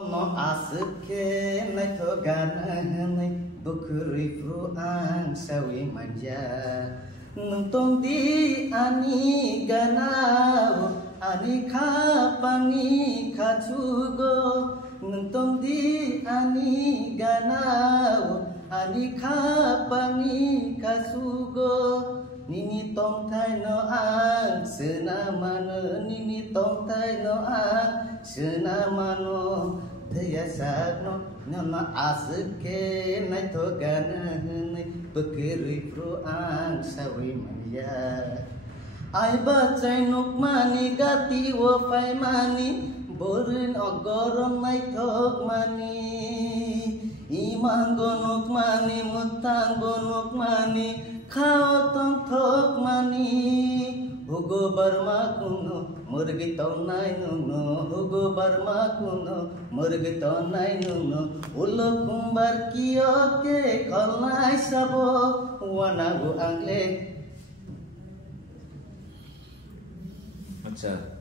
No asake nai thogana nai bukuri fru ang sawi manja nungtong di ani ganao ani kapangi kachugo nungtong di ani ganao ani kapangi kasugo nini tong thai no ang senamano nini tong thai no ang senamano thaya sakno nyama asake nai thogana nai bekeri pro ang sawi manja ai bachai nuk mani gati wo pai mani borin ogoron nai thok mani imang gonok mani mutang gonok mani khao tong thok mani hugo barma kuno murgi tonai nuno hugo barma kuno murgi tonai nuno ulo kumbar kio ke kolnai sabo wana bu angle. अच्छा